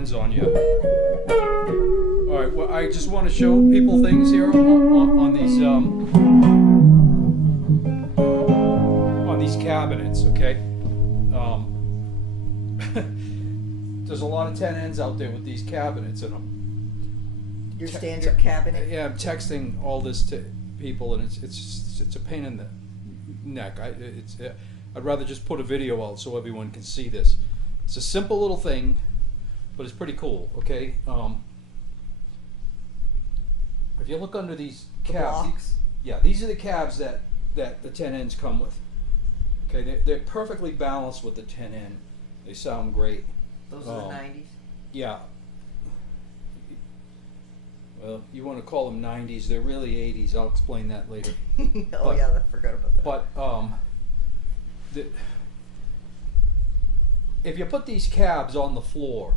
ends on you. All right, well, I just want to show people things here on these cabinets, okay? There's a lot of 10 ends out there with these cabinets, and Your standard cabinet? yeah, I'm texting all this to people, and it's a pain in the neck. I'd rather just put a video out so everyone can see this. It's a simple little thing, but it's pretty cool, okay? If you look under these cabs, these are the cabs that the 10 ends come with. Okay, they're perfectly balanced with the 10 end. They sound great. Those are the 90s? Yeah. Well, you want to call them 90s. They're really 80s. I'll explain that later. Oh, yeah, I forgot about that. But if you put these cabs on the floor,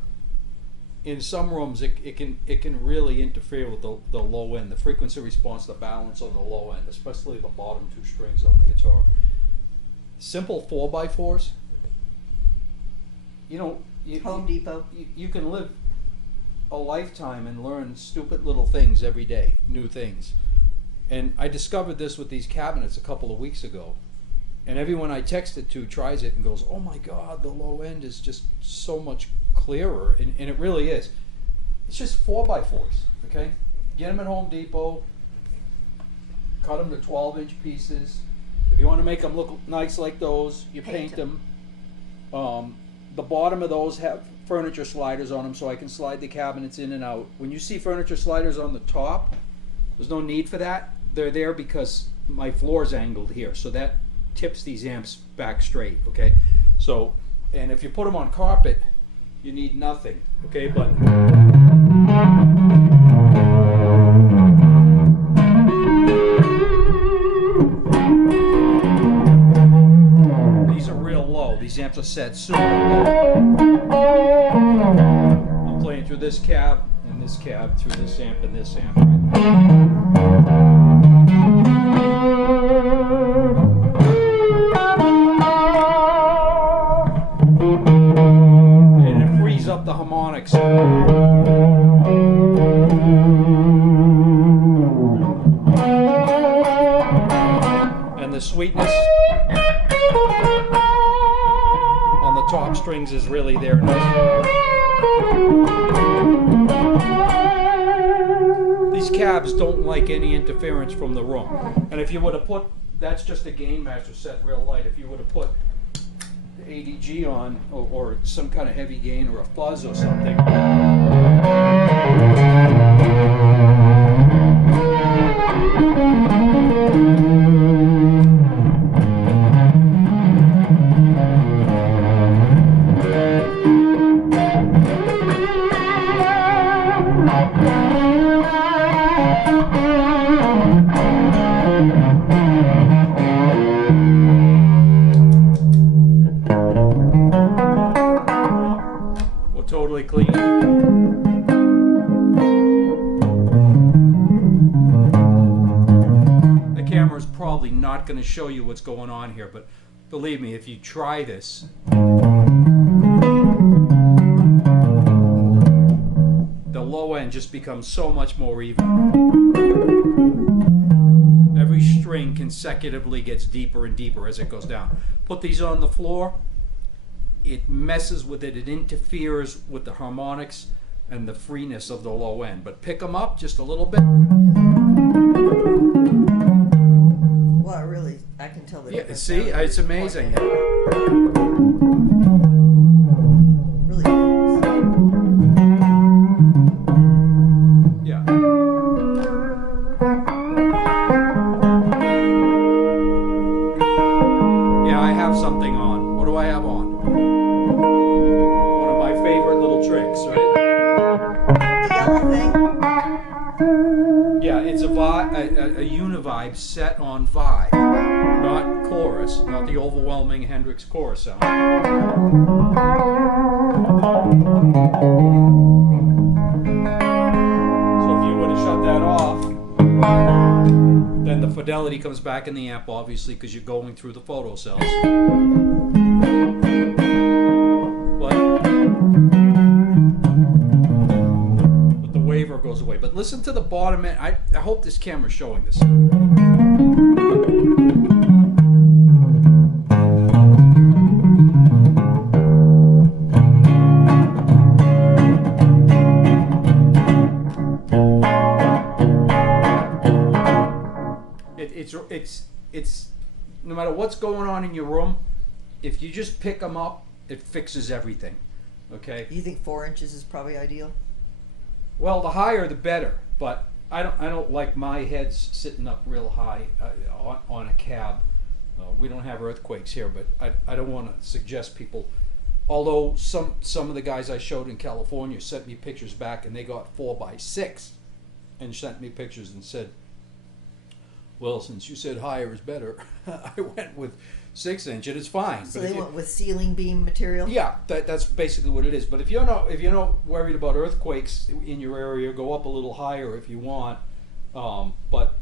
in some rooms it can really interfere with the low end, the frequency response, the balance on the low end, especially the bottom two strings on the guitar. Simple 4x4s. You know, Home Depot. You can live a lifetime and learn stupid little things every day, new things. And I discovered this with these cabinets a couple of weeks ago. And everyone I texted to tries it and goes, oh my God, the low end is just so much clearer. And it really is. It's just 4x4s, okay? Get them at Home Depot, cut them to 12-inch pieces. If you want to make them look nice like those, you paint them. The bottom of those have furniture sliders on them so I can slide the cabinets in and out. When you see furniture sliders on the top, there's no need for that. They're there because my floor's angled here, so that tips these amps back straight, okay? So, and if you put them on carpet, you need nothing, okay? But these are real low. These amps are set super low. I'm playing through this cab and this cab, through this amp and this amp. And it frees up the harmonics. And the sweetness on the top strings is really there. These cabs don't like any interference from the room. And if you would have put, that's just a Gain Master set real light. If you would have put the ADG on, or some kind of heavy gain or a fuzz or something, totally clean. The camera is probably not going to show you what's going on here, but believe me, if you try this, the low end just becomes so much more even. Every string consecutively gets deeper and deeper as it goes down. Put these on the floor, it messes with it, it interferes with the harmonics and the freeness of the low end. But pick them up just a little bit. Well, I can tell the difference. See, it's amazing. Really. Yeah. Yeah, I have something on. What do I have on? One of my favorite little tricks, right? The yellow thing? Yeah, it's a univibe set on vibe, not chorus, not the overwhelming Hendrix chorus sound. So if you would have shut that off, then the fidelity comes back in the amp, obviously, because you're going through the photo cells. But listen to the bottom end. I hope this camera's showing this. It's no matter what's going on in your room, if you just pick them up, it fixes everything. Okay. You think 4 inches is probably ideal? Well, the higher the better, but I don't like my heads sitting up real high on a cab. We don't have earthquakes here, but I don't want to suggest people. Although some of the guys I showed in California sent me pictures back, and they got 4x6, and sent me pictures and said, "Well, since you said higher is better, I went with 6-inch, and it's fine." So but they went with ceiling beam material? Yeah, that's basically what it is. But if you're not worried about earthquakes in your area, go up a little higher if you want. But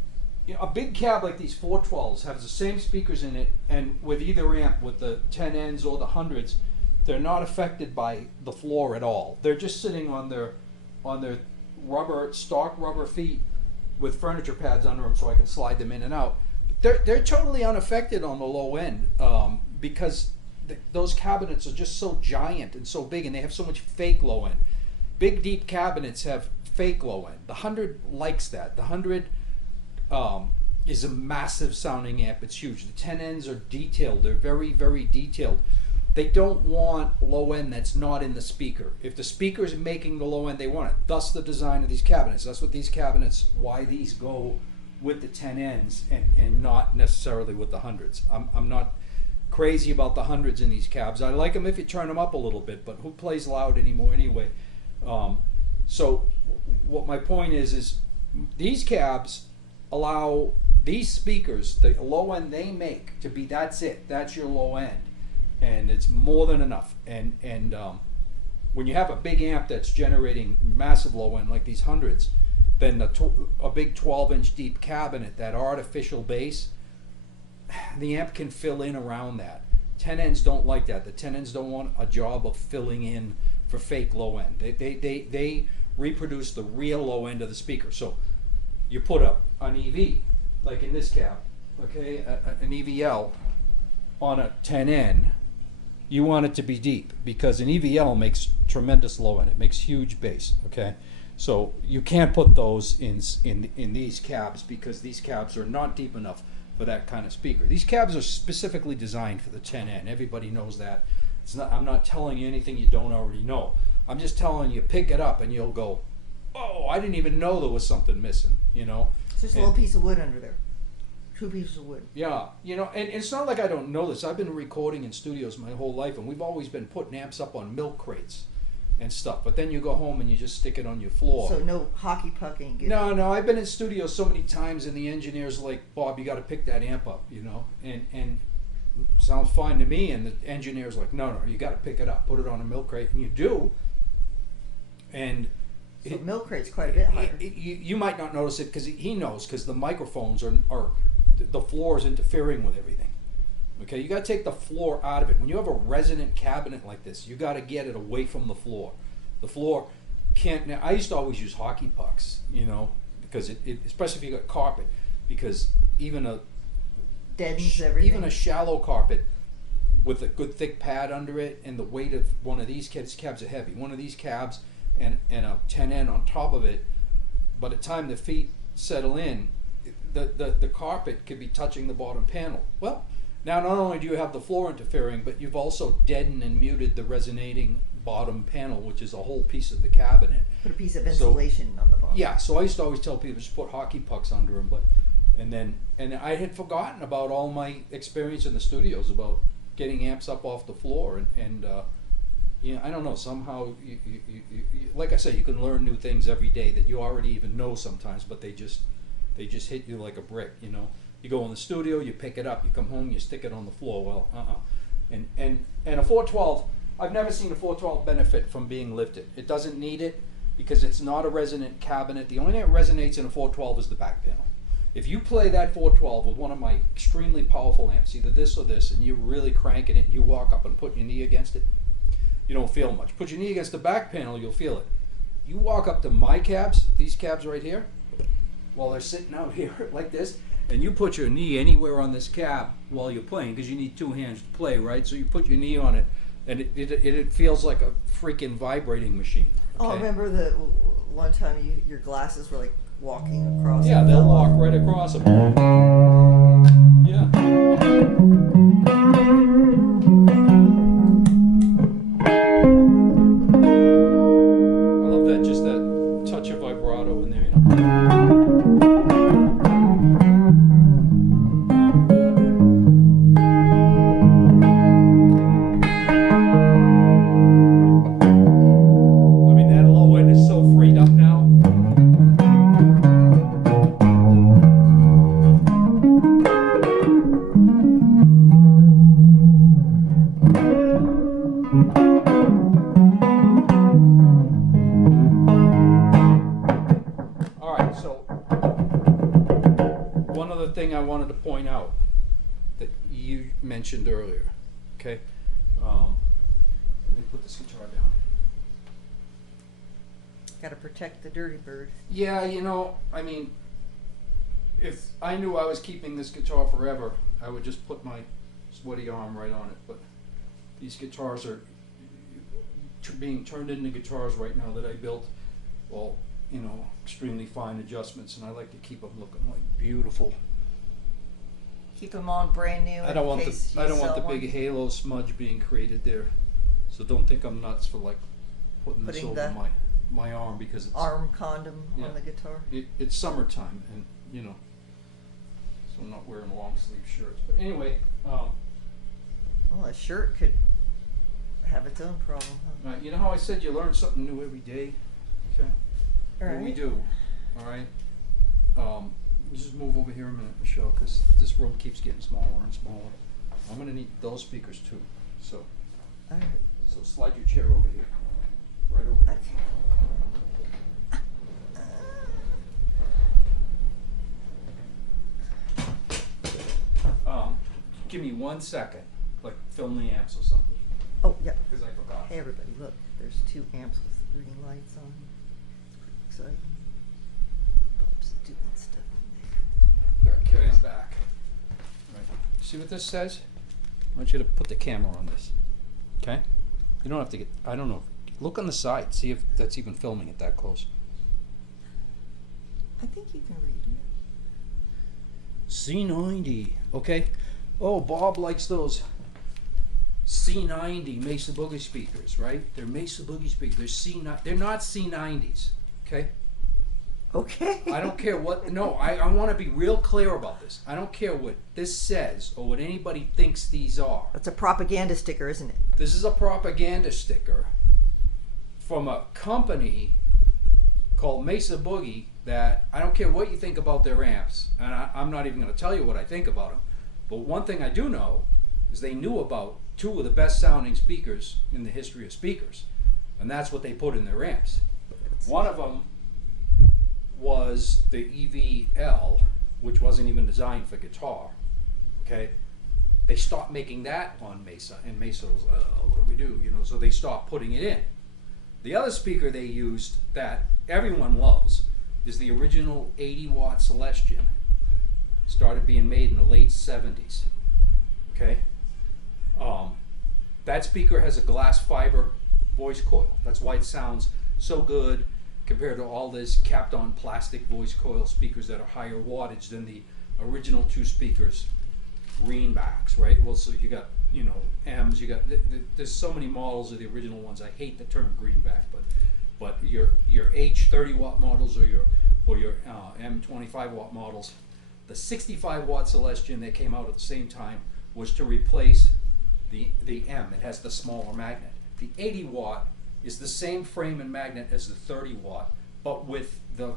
you know, a big cab like these 412s has the same speakers in it, and with either amp, with the 10Ns or the 100s, they're not affected by the floor at all. They're just sitting on their stock rubber feet with furniture pads under them, so I can slide them in and out. They're totally unaffected on the low end because those cabinets are just so giant and so big, and they have so much fake low end. Big deep cabinets have fake low end. The 100 likes that. The 100 is a massive sounding amp. It's huge. The 10Ns are detailed. They're very, very detailed. They don't want low end that's not in the speaker. If the speaker is making the low end, they want it. Thus the design of these cabinets. That's what these cabinets, why these go with the 10Ns and not necessarily with the 100s. I'm not crazy about the 100s in these cabs. I like them if you turn them up a little bit, but who plays loud anymore anyway? So what my point is these cabs allow these speakers, the low end they make, to be that's it. That's your low end. And it's more than enough. And when you have a big amp that's generating massive low end like these 100s, then a big 12-inch deep cabinet, that artificial bass, the amp can fill in around that. 10Ns don't like that. The 10Ns don't want a job of filling in for fake low end. They reproduce the real low end of the speaker. So you put an EV, like in this cab, okay, an EVL on a 10N, you want it to be deep because an EVL makes tremendous low end. It makes huge bass, okay? So you can't put those in these cabs because these cabs are not deep enough for that kind of speaker. These cabs are specifically designed for the 10N. Everybody knows that. I'm not telling you anything you don't already know. I'm just telling you, pick it up and you'll go, oh, I didn't even know there was something missing, you know? It's just a little piece of wood under there. 2 pieces of wood. Yeah, you know, and it's not like I don't know this. I've been recording in studios my whole life, and we've always been putting amps up on milk crates and stuff. But then you go home and you just stick it on your floor. So no hockey pucking. No. I've been in studios so many times, and the engineer's like, Bob, you got to pick that amp up, you know, and sounds fine to me. And the engineer's like, no, you got to pick it up, put it on a milk crate, and you do. And so milk crate's quite a bit higher. You might not notice it because he knows, because the microphones are the floor is interfering with everything. Okay, you got to take the floor out of it. When you have a resonant cabinet like this, you got to get it away from the floor. The floor can't. Now, I used to always use hockey pucks, you know, because it especially if you got carpet, because even a deadens everything. Even a shallow carpet with a good thick pad under it, and the weight of one of these cabs are heavy. One of these cabs and a 10N on top of it. By the time the feet settle in, the carpet could be touching the bottom panel. Well, now not only do you have the floor interfering, but you've also deadened and muted the resonating bottom panel, which is a whole piece of the cabinet. Put a piece of insulation on the bottom. Yeah, so I used to always tell people just put hockey pucks under them, and I had forgotten about all my experience in the studios about getting amps up off the floor, and you know, I don't know, somehow you, like I said, you can learn new things every day that you already even know sometimes, but they just hit you like a brick, you know. You go in the studio, you pick it up, you come home, you stick it on the floor. Well, and a 412, I've never seen a 412 benefit from being lifted. It doesn't need it because it's not a resonant cabinet. The only thing that resonates in a 412 is the back panel. If you play that 412 with one of my extremely powerful amps, either this or this, and you're really cranking it, and you walk up and put your knee against it, you don't feel much. Put your knee against the back panel, you'll feel it. You walk up to my cabs, these cabs right here, while they're sitting out here like this, and you put your knee anywhere on this cab while you're playing, because you need two hands to play, right? So you put your knee on it, and it feels like a freaking vibrating machine. Okay? Oh, I remember the one time your glasses were like walking across. Yeah, they'll walk right across them. Yeah. I love that, just that touch of vibrato in there. You know? I mean, that low end is so freed up now. All right, so one other thing I wanted to point out that you mentioned earlier, okay? Let me put this guitar down. Got to protect the dirty bird. Yeah, you know, I mean, if I knew I was keeping this guitar forever, I would just put my sweaty arm right on it. But these guitars are being turned into guitars right now that I built, well, you know, extremely fine adjustments, and I like to keep them looking like beautiful. Keep them on brand new. I don't want case the you I don't want the sell big one. halo smudge being created there. So don't think I'm nuts for like putting this Putting over the my arm, because it's arm condom Yeah. on the guitar. it's summertime, and you know, so I'm not wearing long sleeve shirts. But anyway, Well, a shirt could have its own problem. Huh? you know how I said you learn something new every day? Okay. Well, we Alright. do. All right. Just move over here a minute, Michelle, because this room keeps getting smaller and smaller. I'm gonna need those speakers too. So Alright. so slide your chair over here, right over here. Give me 1 second, like film the amps or something, Oh, yeah. because I forgot. Hey, everybody, look. There's 2 amps with green lights on. It's pretty exciting. Bob's doing stuff in there. Okay, I'm back. Right. See what this says? I want you to put the camera on this. Okay? You don't have to get, I don't know. Look on the side, see if that's even filming it that close. I think you can read it. C90, okay? Oh, Bob likes those C90 Mesa Boogie speakers, right? They're Mesa Boogie speakers. They're not C90s, okay? Okay. I don't care what, no, I want to be real clear about this. I don't care what this says or what anybody thinks these are. That's a propaganda sticker, isn't it? This is a propaganda sticker from a company called Mesa Boogie that I don't care what you think about their amps, and I'm not even going to tell you what I think about them. But one thing I do know is they knew about 2 of the best sounding speakers in the history of speakers, and that's what they put in their amps. One of them was the EVL, which wasn't even designed for guitar. Okay, they stopped making that on Mesa, and Mesa was, what do we do? You know, so they stopped putting it in. The other speaker they used that everyone loves is the original 80-watt Celestion. Started being made in the late 70s. Okay, that speaker has a glass fiber voice coil. That's why it sounds so good compared to all this capped on plastic voice coil speakers that are higher wattage than the original 2 speakers, greenbacks, right? Well, so you got, you know, M's, you got, there's so many models of the original ones. I hate the term greenback, but your H 30-watt models or your M 25-watt models, the 65-watt Celestion that came out at the same time was to replace the M. It has the smaller magnet. The 80-watt is the same frame and magnet as the 30-watt, but with the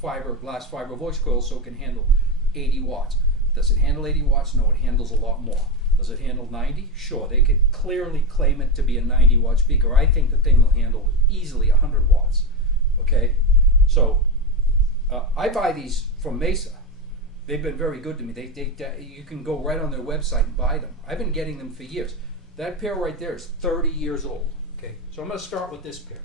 glass fiber voice coil, so it can handle 80 watts. Does it handle 80 watts? No, it handles a lot more. Does it handle 90? Sure, they could clearly claim it to be a 90-watt speaker. I think the thing will handle easily 100 watts. Okay, so I buy these from Mesa. They've been very good to me. You can go right on their website and buy them. I've been getting them for years. That pair right there is 30 years old. Okay, so I'm going to start with this pair.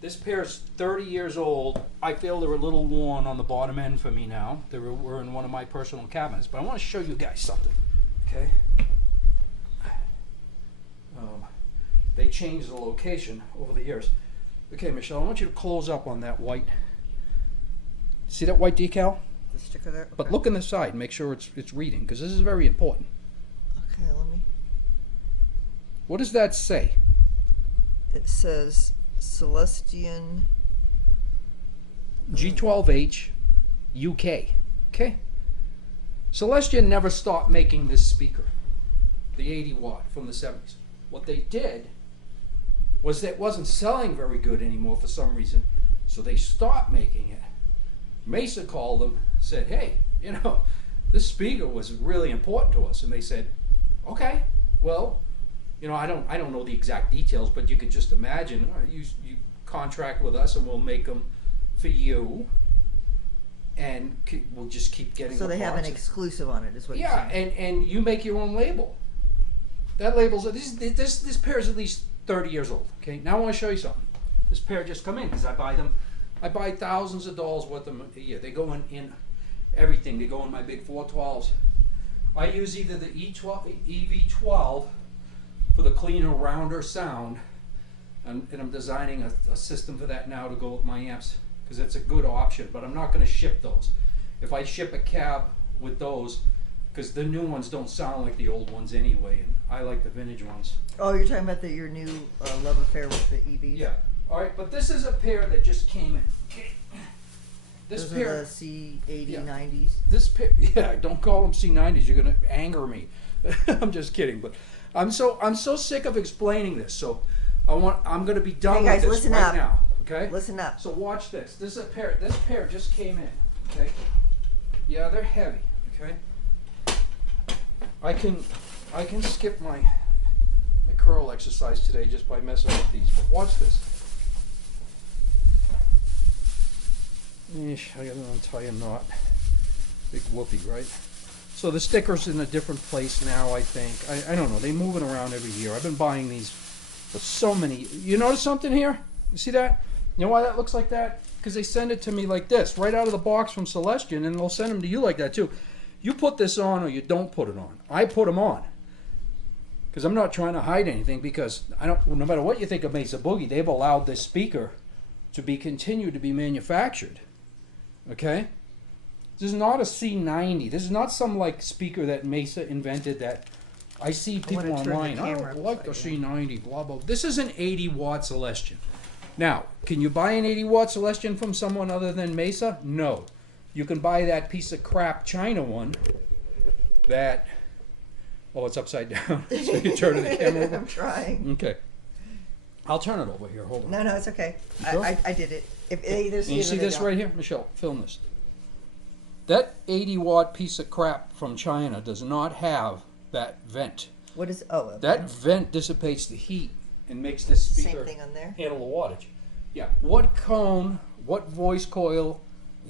This pair's 30 years old. I feel they're a little worn on the bottom end for me now. They were in one of my personal cabinets, but I want to show you guys something. Okay. They changed the location over the years. Okay, Michelle, I want you to close up on that white. See that white decal? The sticker there? Okay. But look in the side, make sure it's reading, because this is very important. Okay, let me. What does that say? It says Celestion G12H UK. Okay? Celestion never stopped making this speaker, the 80 watt from the 70s. What they did was that it wasn't selling very good anymore for some reason, so they stopped making it. Mesa called them, said, hey, you know, this speaker was really important to us, and they said, okay, well, you know, I don't know the exact details, but you could just imagine, you contract with us and we'll make them for you, and we'll just keep getting So the they have an parts. exclusive on it, is what you're Yeah, saying. and you make your own label. That label's, this pair is at least 30 years old. Okay, now I want to show you something. This pair just come in because I buy thousands of dollars worth of them a year. They go in everything. They go in my big 412s. I use either the EV12 for the cleaner, rounder sound, and I'm designing a system for that now to go with my amps, because it's a good option, but I'm not going to ship those. If I ship a cab with those, because the new ones don't sound like the old ones anyway, and I like the vintage ones. Oh, you're talking about your new love affair with the EVs? Yeah. All right, but this is a pair that just came in. Okay. This Those pair. are the C80 Yeah. 90s. This pair. Yeah, don't call them C90s. You're gonna anger me. I'm just kidding, but I'm so sick of explaining this. So I'm gonna be done Hey guys, with this listen right up. now. Okay. Listen up. So watch this. This is a pair. This pair just came in. Okay. Yeah, they're heavy. Okay. I can skip my curl exercise today just by messing with these. But watch this. Eesh, I gotta untie a knot. Big whoopee, right? So the sticker's in a different place now, I think. I don't know. They move it around every year. I've been buying these for so many. You notice something here? You see that? You know why that looks like that? Because they send it to me like this, right out of the box from Celestion, and they'll send them to you like that too. You put this on or you don't put it on. I put them on. Because I'm not trying to hide anything, because no matter what you think of Mesa Boogie, they've allowed this speaker to be continued to be manufactured. Okay? This is not a C90. This is not some like speaker that Mesa invented that I see people wanna turn the online. I camera don't like the upside C90, blah, blah. This is an 80 watt Celestion. Now, can you buy an 80 watt Celestion from someone other than Mesa? No. You can buy that piece of crap China one that, oh, it's upside down. So you can turn the camera over. I'm trying. Okay. I'll turn it over here. Hold on. No, it's okay. You sure? I did it. If they either see And you it or see they this don't. right here? Michelle, film this. That 80 watt piece of crap from China does not have that vent. What is? Oh, okay. That vent dissipates the heat and makes this speaker Same thing on there. handle the wattage. Yeah. What cone, what voice coil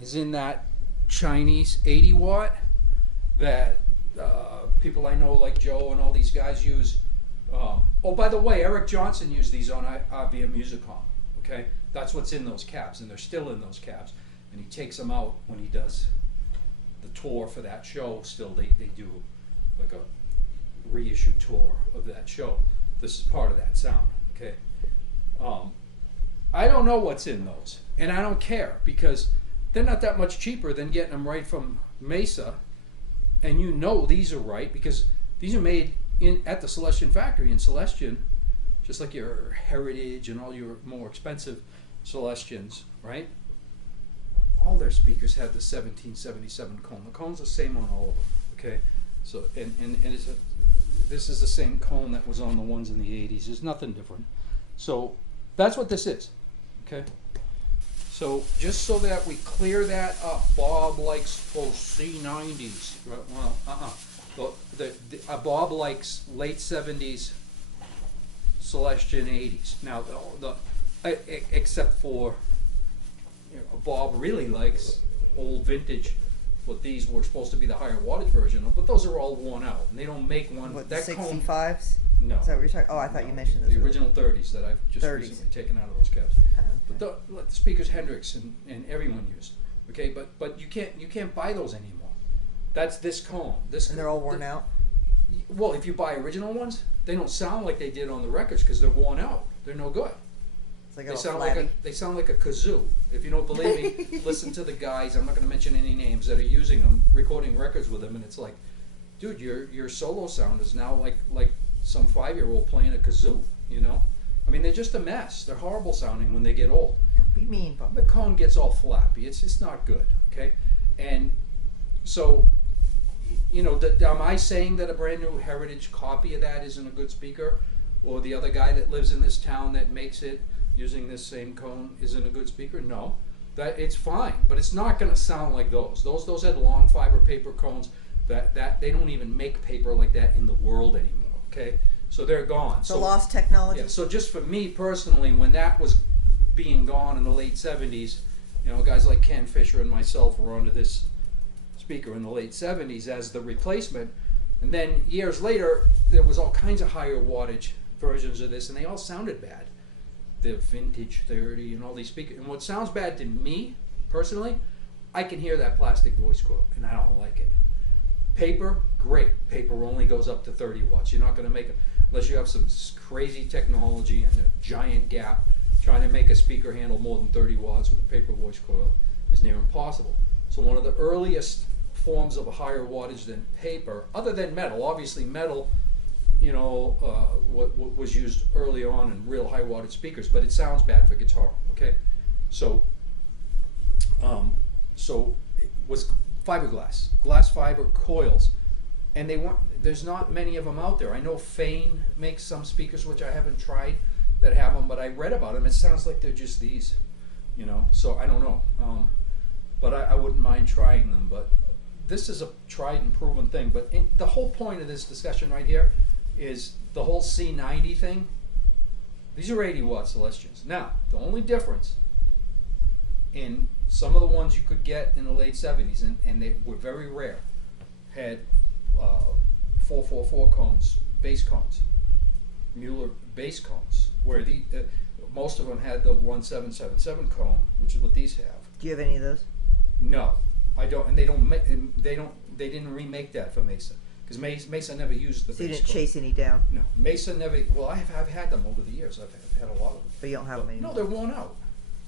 is in that Chinese 80 watt that people I know like Joe and all these guys use? Oh, by the way, Eric Johnson used these on Avia Musicom. Okay, that's what's in those cabs, and they're still in those cabs. And he takes them out when he does the tour for that show. Still, they do like a reissue tour of that show. This is part of that sound. Okay, I don't know what's in those, and I don't care, because they're not that much cheaper than getting them right from Mesa. And you know these are right because these are made at the Celestion factory in Celestion, just like your Heritage and all your more expensive Celestions, right? All their speakers have the 1777 cone. The cone's the same on all of them, okay? So, and this is the same cone that was on the ones in the 80s. There's nothing different. So that's what this is, okay? So just so that we clear that up, Bob likes C90s. Well, Bob likes late 70s Celestion 80s. Now, except for Bob really likes old vintage. What these were supposed to be the higher wattage version of, but those are all worn out, and they don't make one. What, that the cone, 65s? No. Is that what you're talking? Oh, I thought you mentioned this. The original 30s that I've just 30s. recently taken out of those cabs. Oh, But the speakers Hendrix and everyone used. Okay, but you can't buy those anymore. That's this cone. and they're all worn out. Well, if you buy original ones, they don't sound like they did on the records because they're worn out. They're no good. It's like They all sound flabby. they sound like a kazoo. If you don't believe me, listen to the guys. I'm not going to mention any names that are using them, recording records with them, and it's like, dude, your solo sound is now like some 5-year-old playing a kazoo. You know, I mean, they're just a mess. They're horrible sounding when they get old. Don't be mean, Bob. The cone gets all flappy. It's just not good. Okay, and so, you know, am I saying that a brand new Heritage copy of that isn't a good speaker, or the other guy that lives in this town that makes it using this same cone isn't a good speaker? No, that it's fine, but it's not going to sound like those. Those had long fiber paper cones that they don't even make paper like that in the world anymore. Okay, so they're gone. So lost technology. Yeah. So just for me personally, when that was being gone in the late 70s, you know, guys like Ken Fisher and myself were onto this speaker in the late 70s as the replacement, and then years later there was all kinds of higher wattage versions of this, and they all sounded bad. The vintage 30 and all these speakers, and what sounds bad to me personally, I can hear that plastic voice coil and I don't like it. Paper, great. Paper only goes up to 30 watts. You're not going to make it unless you have some crazy technology and a giant gap. Trying to make a speaker handle more than 30 watts with a paper voice coil is near impossible. So one of the earliest forms of a higher wattage than paper, other than metal, obviously metal, you know, what was used early on in real high wattage speakers, but it sounds bad for guitar. Okay, so it was fiberglass, glass fiber coils, and they weren't. There's not many of them out there. I know Fane makes some speakers, which I haven't tried, that have them, but I read about them. It sounds like they're just these, you know. So I don't know, but I wouldn't mind trying them. But this is a tried and proven thing. But the whole point of this discussion right here is the whole C90 thing. These are 80 watt Celestions. Now, the only difference in some of the ones you could get in the late 70s, and they were very rare, had 444 cones, bass cones. Mueller bass cones, where most of them had the 1777 cone, which is what these have. Do you have any of those? No, I don't, and they didn't remake that for Mesa, because Mesa never used the So you bass didn't cone. chase any down, No, Mesa never. Well, I've had them over the years. I've had a lot of them. but you don't have But them anymore. no, they're worn out.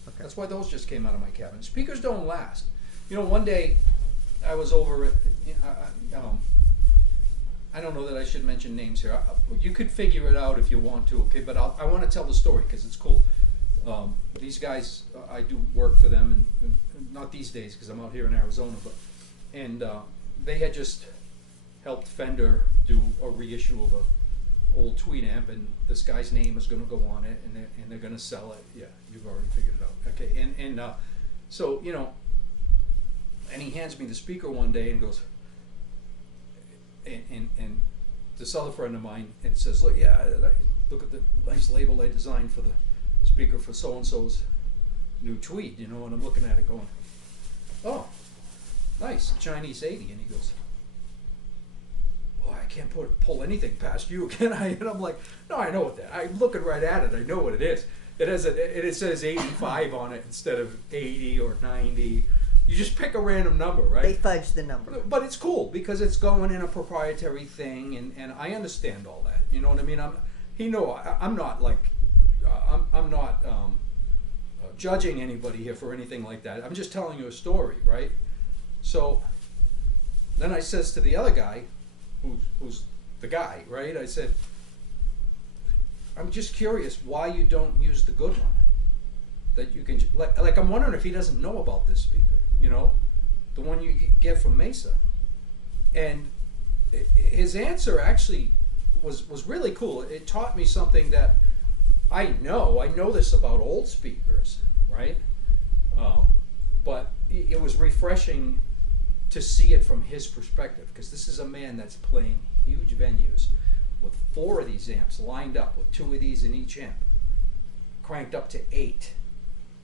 Okay. That's why those just came out of my cabinet. Speakers don't last. You know, one day I was over at, I don't know that I should mention names here. You could figure it out if you want to, okay? But I want to tell the story because it's cool. These guys, I do work for them, and not these days because I'm out here in Arizona, but they had just helped Fender do a reissue of a old Tweed amp, and this guy's name is going to go on it, and they're going to sell it. Yeah, you've already figured it out. Okay, so you know, and he hands me the speaker one day and goes. And this other friend of mine and says, look, look at the nice label they designed for the speaker for so and so's new Tweed, you know. And I'm looking at it going, oh, nice, Chinese 80. And he goes, boy, I can't pull anything past you, can I? And I'm like, no, I know what that. I'm looking right at it. I know what it is. It says 85 on it instead of 80 or 90. You just pick a random number, right? They fudge the number. But it's cool because it's going in a proprietary thing, and I understand all that. You know what I mean? I'm not like, I'm not judging anybody here for anything like that. I'm just telling you a story, right? So then I says to the other guy, who's the guy, right? I said, I'm just curious why you don't use the good one. That you can, like I'm wondering if he doesn't know about this speaker. You know, the one you get from Mesa. And his answer actually was really cool. It taught me something that I know this about old speakers, right? But it was refreshing to see it from his perspective, because this is a man that's playing huge venues with 4 of these amps lined up, with 2 of these in each amp, cranked up to 8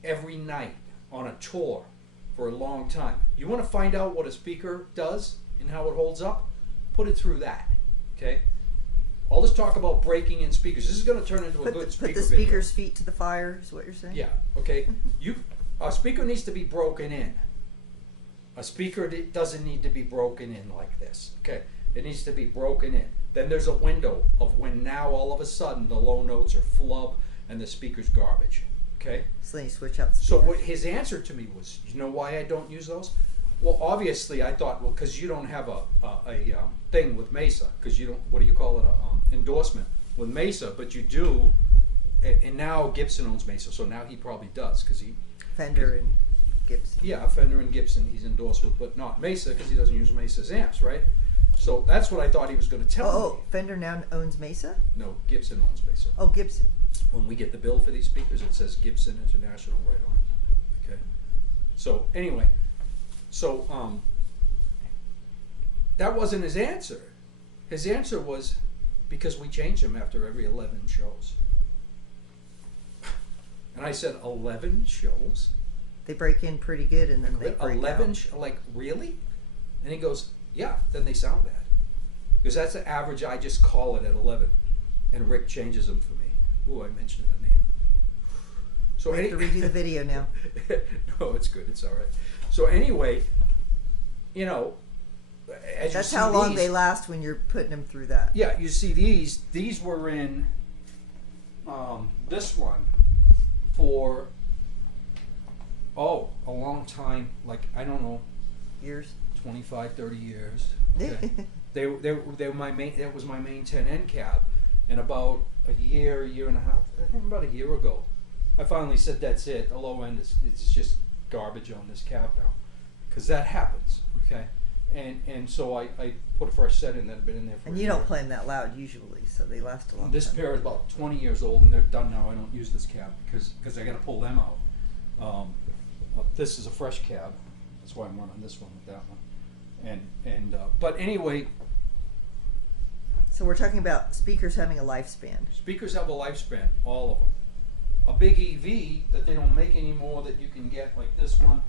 every night on a tour for a long time. You want to find out what a speaker does and how it holds up? Put it through that, okay? All this talk about breaking in speakers. This is going to turn into a good speaker Put the video. speaker's feet to the fire is what you're saying? Yeah, okay. A speaker needs to be broken in. A speaker doesn't need to be broken in like this, okay? It needs to be broken in. Then there's a window of when now all of a sudden the low notes are flub and the speaker's garbage, okay? So then you switch out the So speaker. what his answer to me was, you know why I don't use those? Well, obviously I thought, well, because you don't have a thing with Mesa, because you don't, what do you call it, endorsement with Mesa, but you do, and now Gibson owns Mesa, so now he probably does, because he... Fender and Gibson. Yeah, Fender and Gibson he's endorsed with, but not Mesa, because he doesn't use Mesa's amps, right? So that's what I thought he was going to tell me. Oh, Fender now owns Mesa? No, Gibson owns Mesa. Oh, Gibson. When we get the bill for these speakers, it says Gibson International right on it. Okay. So anyway, that wasn't his answer. His answer was because we change them after every 11 shows. And I said, 11 shows? They break in pretty good and then they break 11 out. like really? And he goes, yeah, then they sound bad. Because that's the average, I just call it at 11. And Rick changes them for me. Ooh, I mentioned a name. So We have to redo the video now. No, it's good, it's all right. So anyway, you know, as That's you see how long these, they last when you're putting them through that. yeah, you see these were in this one for, a long time, like, I don't know, Years. 25, 30 years. Okay. they were my main, that was my main 10N cab. And about a year and a half, I think about a year ago, I finally said, that's it, the low end it's just garbage on this cab now. Because that happens, okay? And so I put a fresh set in that had been in there for And a you year. don't play them that loud usually, so they last a long This time. pair is about 20 years old and they're done now. I don't use this cab because I got to pull them out. This is a fresh cab. That's why I'm running this one with that one. But anyway, So we're talking about speakers having a lifespan. speakers have a lifespan, all of them. A big EV that they don't make anymore that you can get, like this one.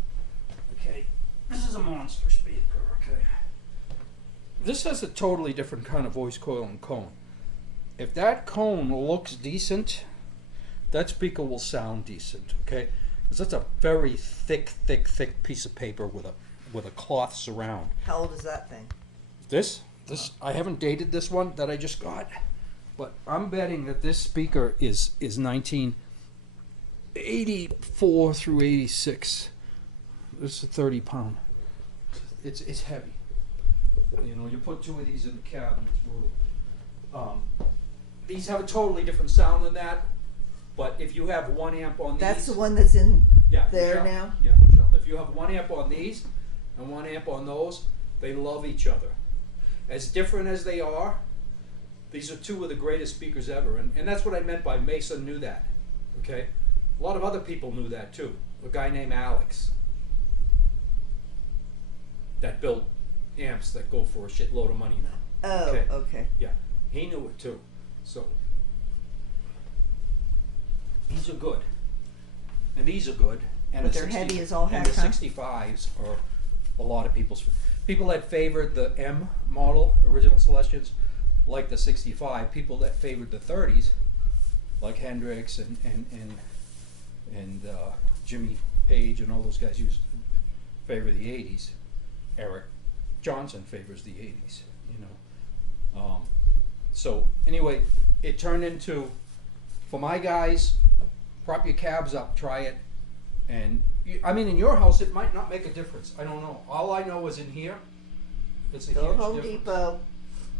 Okay, this is a monster speaker, okay. This has a totally different kind of voice coil and cone. If that cone looks decent, that speaker will sound decent, okay? Because that's a very thick piece of paper with a cloth surround. How old is that thing? This I haven't dated this one that I just got, but I'm betting that this speaker is 1984 through 86. This is a 30-pound. It's heavy. You know, you put two of these in the cab and it's brutal. These have a totally different sound than that, but if you have 1 amp on these, That's the one that's in yeah, there Michelle, now? Yeah, Michelle. If you have 1 amp on these and 1 amp on those, they love each other. As different as they are, these are two of the greatest speakers ever. And that's what I meant by Mesa knew that. Okay? A lot of other people knew that too. A guy named Alex that built amps that go for a shitload of money now. Oh, okay. Yeah, he knew it too. So these are good, and these are good, and But the they're 60 heavy as all and heck, the huh? 65s are a lot of people that favored the M model original Celestions, like the 65. People that favored the 30s, like Hendrix and Jimmy Page and all those guys favor the 80s. Eric Johnson favors the 80s, you know. So anyway, it turned into, for my guys, prop your cabs up, try it, and I mean in your house it might not make a difference. I don't know. All I know is in here, it's a Go to huge Home difference. Depot,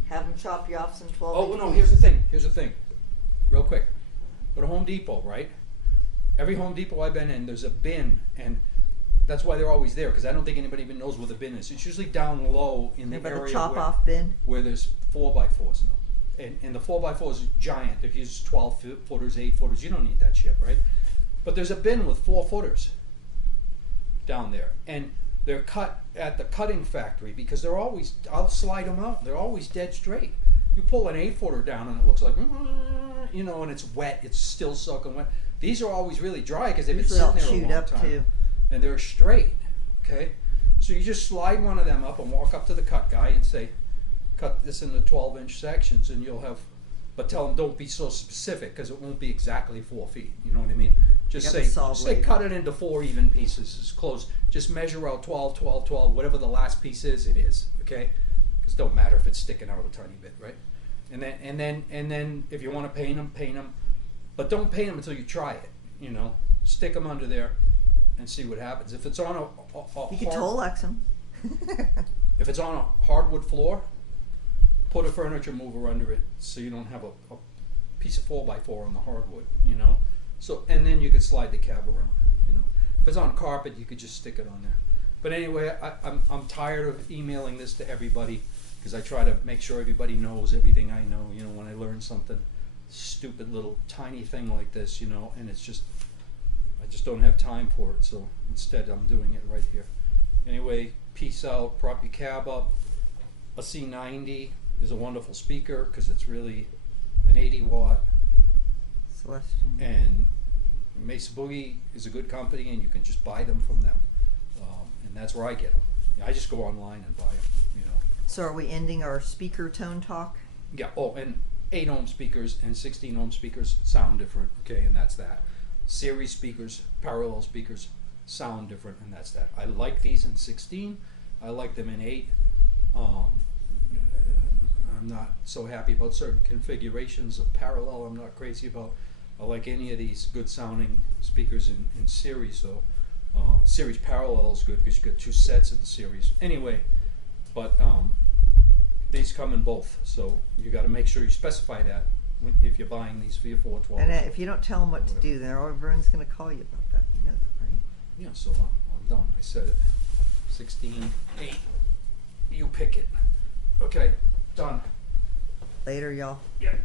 have them chop you off some 12 Oh inch no, pieces. here's the thing, real quick. Go to Home Depot, right? Every Home Depot I've been in, there's a bin, and that's why they're always there, because I don't think anybody even knows where the bin is. It's usually down low in the Remember area the chop off bin? where there's 4x4s now. And the 4x4 is giant. If you use 12 footers, 8 footers, you don't need that shit, right? But there's a bin with 4 footers down there. And they're cut at the cutting factory because they're always, I'll slide them out, they're always dead straight. You pull an 8 footer down and it looks like, you know, and it's wet, it's still soaking wet. These are always really dry because they've been Usually all sitting there a chewed long up time. too. And they're straight, okay? So you just slide one of them up and walk up to the cut guy and say, cut this into 12-inch sections, and you'll have but tell them don't be so specific because it won't be exactly 4 feet. You know what I mean? Just You say, have a saw blade. cut it into 4 even pieces. It's close. Just measure out 12, 12, 12. Whatever the last piece is, it is. Okay? Because it don't matter if it's sticking out a tiny bit, right? And then if you want to paint them, but don't paint them until you try it. You know, stick them under there and see what happens. If it's on a You can Tolex them. if it's on a hardwood floor, put a furniture mover under it so you don't have a piece of 4x4 on the hardwood, you know. So, and then you could slide the cab around, you know. If it's on carpet, you could just stick it on there. But anyway, I'm tired of emailing this to everybody because I try to make sure everybody knows everything I know, you know, when I learn something stupid little tiny thing like this, you know, and it's just, I just don't have time for it, so instead I'm doing it right here. Anyway, peace out, prop your cab up. A C90 is a wonderful speaker because it's really an 80 watt, Celestion. and Mesa Boogie is a good company and you can just buy them from them, and that's where I get them. I just go online and buy them, you know. So are we ending our speaker tone talk? Yeah, oh, and 8 ohm speakers and 16 ohm speakers sound different, okay, and that's that. Series speakers, parallel speakers sound different, and that's that. I like these in 16, I like them in 8. I'm not so happy about certain configurations of parallel. I'm not crazy about. I like any of these good sounding speakers in series though. Series parallel is good because you get 2 sets in series. Anyway, but these come in both, so you got to make sure you specify that if you're buying these for your 412. And if you don't tell them what to do, then everyone's going to call you about that. You know that, right? Yeah, so I'm done. I said it. 16, 8. You pick it. Okay, done. Later, y'all. Yep.